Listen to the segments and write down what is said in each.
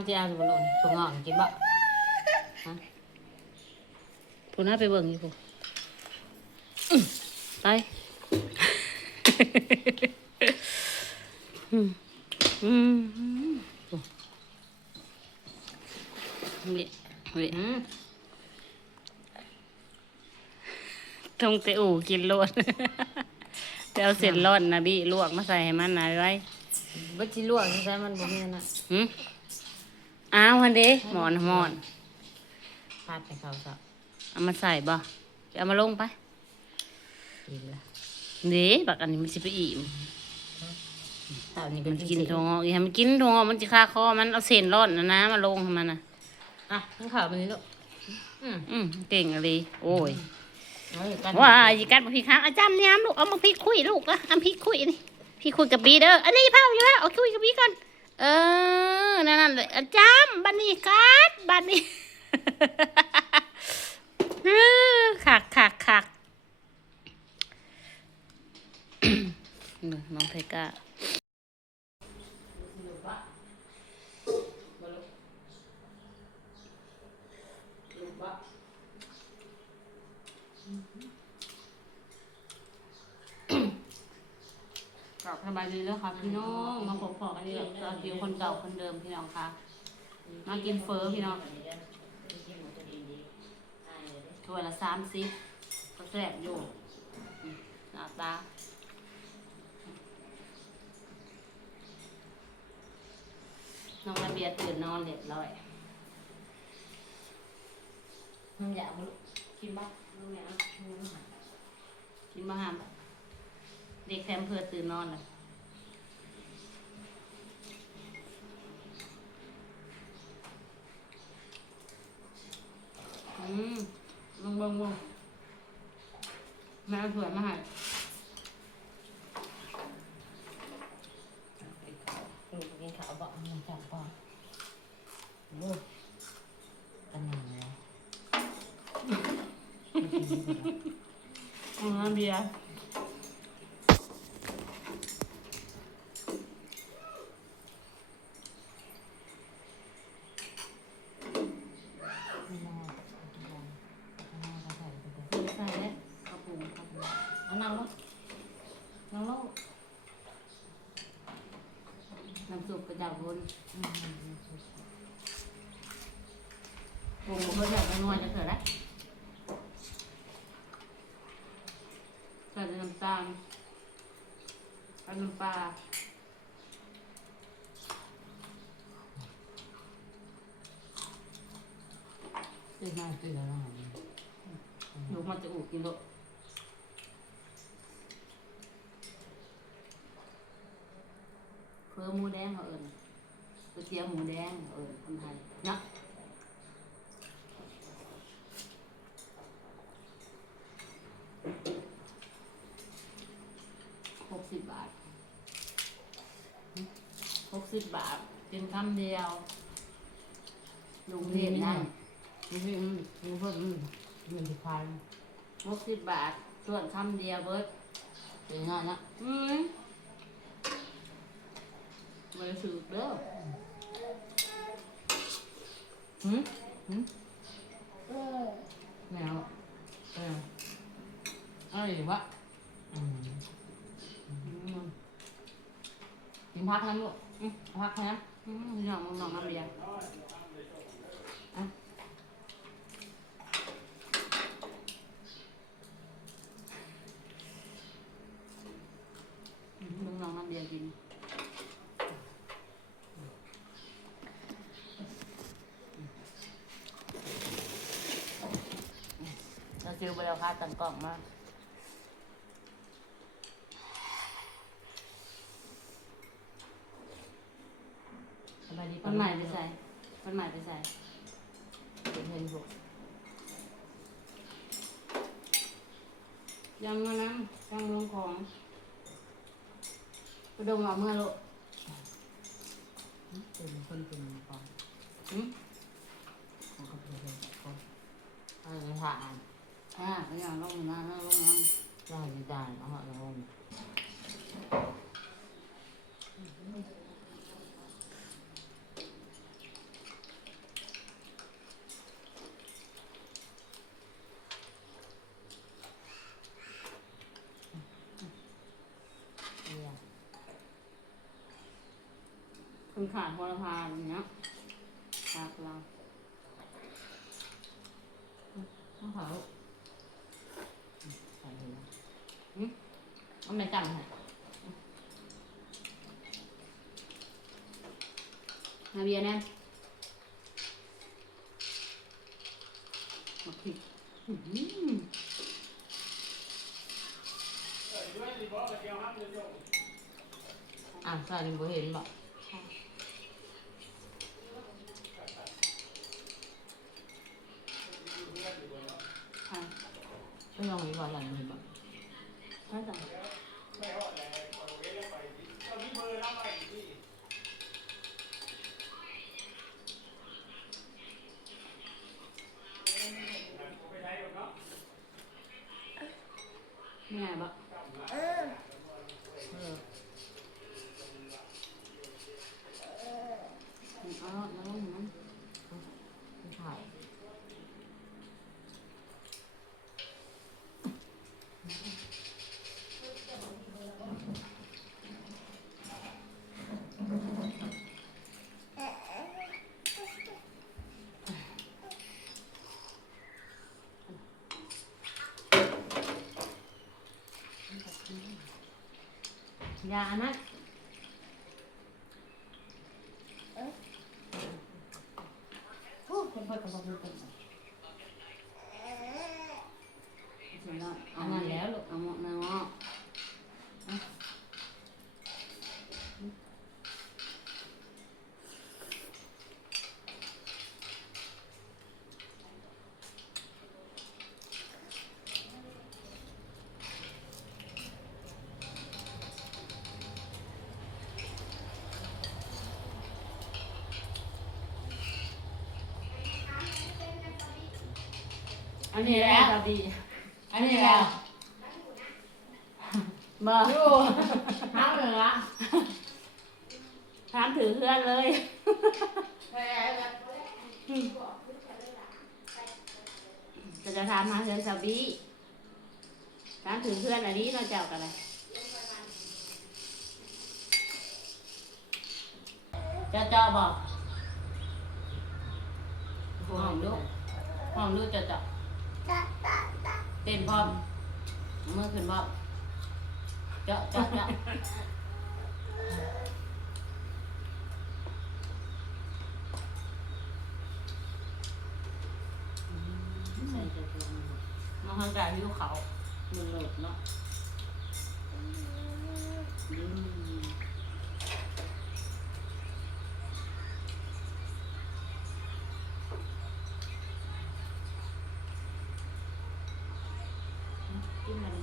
ำจีอาสุบลนถุงงอนกินบ่ฮะผู้น่าไปเบิ่งอยู่ผู้ไปอืมอืมนี่นี่อืมทงเตอูกินโลดแต่เอาเส้นร้อนนะบี้ลวกมาใส่ให้มันนะไว้บัจิลวกใช่มันบ่มีนะหืม อ้าวฮันเด้หมอนหมอนพาดไปเขาสับเอามาใส่บ่เอามาลงไปกินละเด้บักอันนี้มันสิไปอิ่มตอนนี้มันเป็นกินทงออกอีให้มันกินทงออกมันจะคาคอมันเอาเส้นร้อนนะนะมาลงให้มันนะอะทั้งข่าวเป็นนี้ลูกอืมอืมเก่งอะไรโอ้ยเอาอยู่กันว่าอีกัดมาพี่ค้างอาจารย์เนี่ยลูกเอามาพี่คุยลูกอะเอาพี่คุยนี่พี่คุยกับบีเด้ออันนี้เผาอยู่แล้วเอาคุยกับบีก่อน เออ นั่นนั่นเลยจำบันนี้ครับบันนี้ขักขักขักน้องไทก้า กลับ สบายดีแล้วค่ะพี่น้องมาพบพอกันนี่เราเดียวคนเก่าคนเดิมพี่น้องค่ะ มากินเฟอพี่น้องถ้วยละสามสิบก็แซ่บอยู่อืมหน้าตาน้องระเบียบตื่นนอนเรียบร้อยมันอยากมาลูกกินบ้างลูกเนี่ยอะลูกเนี่ยอะกินมาหาม เด็กแคมเพื่อตื่นนอนเลยอืมลงเบงลงแม่เอาถ้วยมาให้ลูกกินข้าวบ่มันจับก่อนลูกกันหนังเลยอืมเบียร์ ไม่น่าไม่น่าไม่น่าจะใส่ไปเลย เบียร์ใส่เลยกระปุกกระปุก เอานั่งลูกนั่งลูก น้ำซุปกระจับบ นอืมโอ้โหเพื่อนอยากไปนวดจะเกิดแล้วใส่น้ำตาลใส่น้ำปลาตื่นมาตื่นแล้วนะลูกมันจะอุกินลูกเพิ่มหมูแดงเขาเอิญ ก๋วยเตี๋ยวหมูแดงเขาเอิญคนไทยเนาะหกสิบบาทหกสิบบาทเป็นคำเดียวลุงเรียนได้นี่พี่อืมเพิ่มอืมเงินที่พายหกสิบบาทส่วนคำเดียวเบิร์ดเป็นงนะอืมไม่สืบเด้อ หืมหืมแมวแมวอะไรวะอืมอืมกินพักนั้นลูกอืมเอาพักนั้นอืมน้องน้องน้ำเบียร์อะอืมน้องน้ำเบียร์กินเรา ซื้อไปแล้วค่ะตังกล่องมาสบายดีมันใหม่ไปใส่มันใหม่ไปใส่เป็นเงินลูกยังมานั้นยังลงของไปดมเอาเมื่อลูกเป็นคนเป็นก่อนหืมของเขาเป็นคนก่อนอะไรทาน ฮะไม่อยากลงนะนเอาหคุณขาดพลพานอย่างเงี้ยฝากเรา ไม่จำให้นาเบียร์แน่มาผิดอื้อหืออ่านใส่ในบ่เห็นบอกค่ะไม่ลองมีบ่อะไรมีบ่ถ้าสั่ง ไม่ไงบะ เออ เอาแล้วแล้วอย่างนั้น ไม่ถ่าย ยาอันนั้นโอ้คนเพิ่นกับคนเพิ่นเอานั่นแล้วลูกเอาหมดน อันนี้แล้วดีอันนี้แล้วมาดูห้ามเลยละถามถือเพื่อนเลยจะจะถามมาเพื่อนสาบีถามถือเพื่อนอันนี้เราเจ้ากันเลยจะเจาะบอกห้องลูกห้องดูจะเจาะ เต้นพร้อมเอามื่อขึ้นพร้อมเจาะเจาะเจาะใส่จะเป็นน้องทางกายผิวเขามันโหลดเนาะอืม กินมัน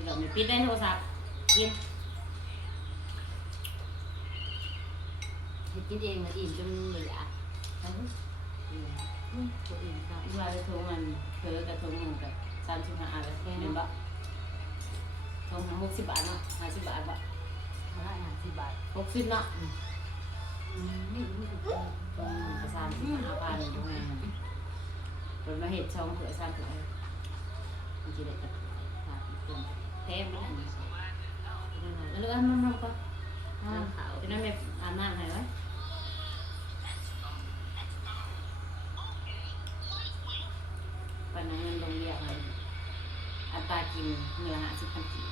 กินที่เราไม่ปิดได้โทรศัพท์กินกินเองนะอิ่มจนเหลือตัวเองค่ะเวลาจะโทรมันเธอกับโทรมันกับสามสิบห้าอะไรแค่นั้นบะโทรมาหกสิบบาทเนาะห้าสิบบาทบะมาได้ห้าสิบบาทหกสิบเนาะอืมนี่นี่คือโทรมันก็สามสิบห้าพันตรงนี้เป็นมาเห็ดช่องเผื่อสามสิบห้ามันจะได้กับสามสิบคน แทมแล้วแล้วเรื่องมันมันก็อ่าจะนั่นไม่อาบน้ำให้ไว้ปันนั้นมันลงเรียกมันอัตรากินเนื้อหาสิบพันกี่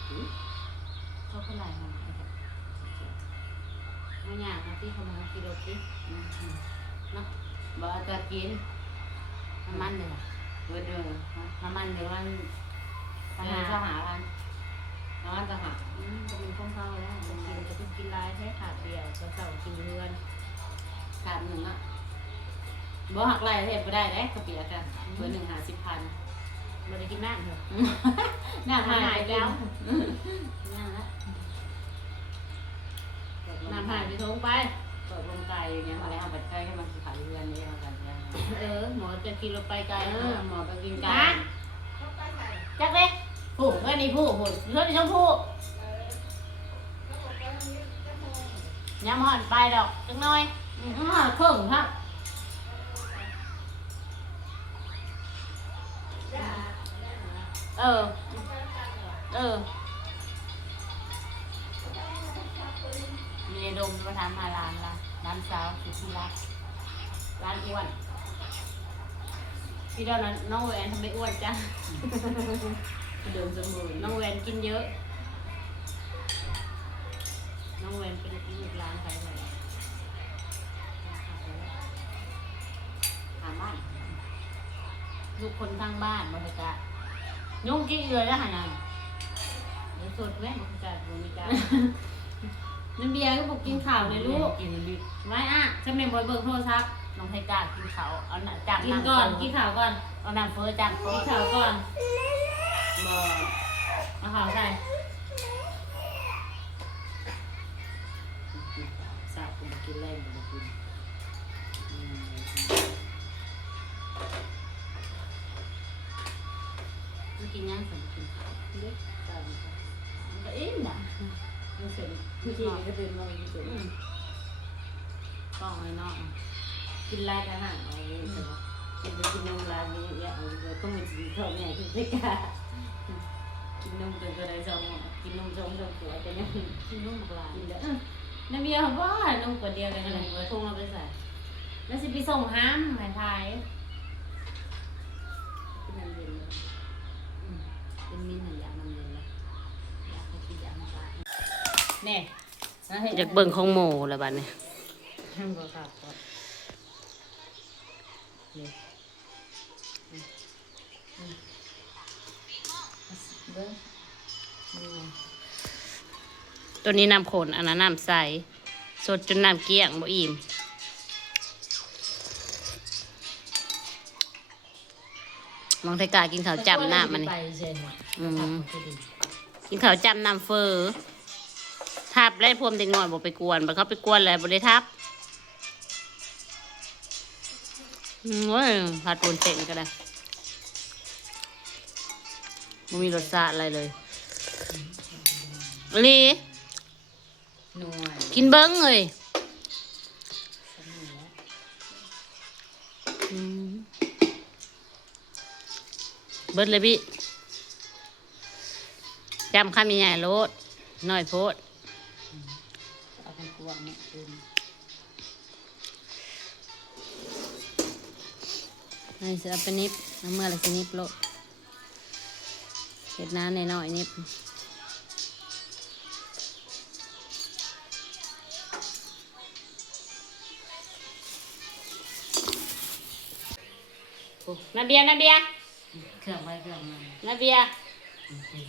เขาเท่าไหร่มันไม่ยากนะที่เขามากิโลกิอืมเนาะบ่อัตรากินน้ำมันเลยล่ะเบิดเด้อน้ำมันเดี๋เดี๋ยยววมัมันนปัญหาสหาพัน น้อยสหาอืมจะเป็นของเขาแล้วจะกินจะเป็นกินลายแค่ขาดเดียวจะเสากินเรือนขาดหนึ่งอะบ่หักไรเทศบ่ได้เด้กระเปียกันเบอร์หนึ่งหาสิบพันเราจะกินน้ำเถอะหน้าหายหายไปแล้แล้ววนั่นละน้ำหายไปทงไปเปิดวงไกลอย่างเงี้ยมาแล้วเอาไปใกล้ให้มันขายเรือนนี้เอากันเนี่ยเออหมอจะกินเราไปไกลเอเอออหมอไปกินกันะนจักเล็ก ผู้เพื่อนนี่ผู้ผู้เพื่อนนี่ชมพู่ยามหอนไปดอกจังน้อยอืมหอเครื่งครับเออ เออ มีดมมาทำมาร้านละร้านสาวสิที่รักร้านอ้วน พี่ดอนน้องแหวนทำไมอ้วนจ้ะ เดิมสมบูรณ์น้องแหวนกินเยอะ น้องแหวนเป็นลูกร้านใครใครหาบ้านลูกคนข้างบ้านบรรยากาศยุ่งกี่เอือแล้วหันน่ะเดี๋ยวสดไหมบรรยากาศบรรยากาศน้ำเบียร์ก็บอกกินข่าวเลยลูกกินดิไม่อะจะเมมบอยเบิร์โทรศัพท์น้องไทกากินข่าวเอาหน่ะจากกินก่อนกินข่าวก่อนเอาน้ำเฟอจากเฟอกินข่าวก่อน บอเอาข่าวใส่สาบผมกินแรงกูมากินอืมไม่กินยังสมกินข้าวเด็กสาบมันก็อิ่มนะมันเสร็จพี่จีก็ตื่นมาอีกอืมกล้องไอ้น้องกินไรกันห่างเอาไว้ใช่ปะกินไปกินนมร้านนี้อย่าเอาเลยก็มันสีทองเนี่ยกินไม่กล้า กินนมเกินก็ได้สองกินนมสองสองขวดแต่ยังกินนมกลางกินแล้วน้ำเบียร์เขาว่านมขวดเดียวกันอะไรเว้ยคงเราไปใส่แล้วสิไปส่งห้ามหมายไทยกินน้ำเย็นเลยอืมเป็นมิ้นท์อยากน้ำเย็นเลยอยากให้กินอยากมาบ้านแน่อยากเบิ่งของโมแล้วบัดนี้ห้ามก็ขาดก่อนนี่เบิ้ง นี่ไงตัวนี้น้ำข้นอันนั้นน้ำใส สดจนน้ำเกลี้ยงบ่อิ่มมองไทกากินข้าวจำหน้ามันนี่ไปเช่นอืมกินข้าวจำน้ำเฟอทับไล่พวมเด็กน้อยบ่ไปกวนบ่เขาไปกวนแล้วบ่ได้ทับอืมโอ้ยผัดปูนเส้นก็ได้ บ่มีรสชาติอะไรเลยลีหน่วยกินเบิ้งเลยอืมเบิดเลยพี่จำคำใหญ่ๆโลดน้อยโพดเอาไปกวางเนี่ยคืนนี่จะเอาไปนิบน้ำเมื่อไรสินิบโลด เห็ดน้ำในน้อยๆนิบโอ้นาเบียร์นาเบียร์เครื่องไว้เครื่องมันนาเบียร์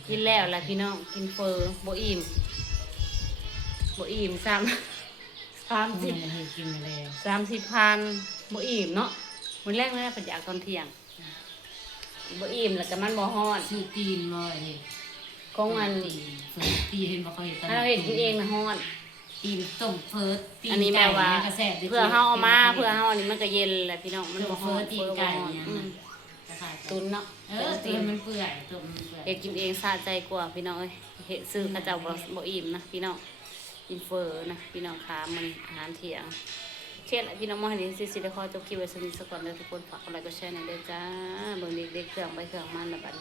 กินแล้วล่ะพี่น้องกินเฟอร์โบอิ่มโบอิ่มสามสามสิบให้กินมาแล้วสามสิบพันโบอิ่มเนาะวันแรกเลยเป็นอยากตอนเที่ยงโบอิ่มแล้วก็มันบ่ฮ้อนซื้อตีนมาเลยของมันตีนเฟิร์สตีนเห็นบ่เขาเห็นตอนถ้าเราเห็นกินเองนะฮ้อน ตีนต้มเฟิร์สตีนอันนี้แม่ว่าไก่กระแสบเพื่อเฮาเอามาเพื่อเฮาอันนี้มันก็เย็นแหละพี่น้องมันบ่เฟิฮ้อร์นสตีนไก่เนี่ยอืมกระแสบตุนเนาะเออตีนมันเปื่อยต้มมันเปื่อยเฮ็ดกินเองสะใจกว่าพี่น้องเอ้ยเฮ็ดซื้อเขาเจ้าบ่บ่อิ่มนะพี่น้องกินเฟอนะพี่น้องขามันอาหารเที่ยง เช่นพี่น้องมอหันนี้สิสิได้ขอจบคลิปไว้สนิทสักก่อนเลยทุกคนฝากอะไรก็แชร์หน่อยเด้อจ้าเบิ่งเด็กๆเครื่องไปเครื่องมันละบัด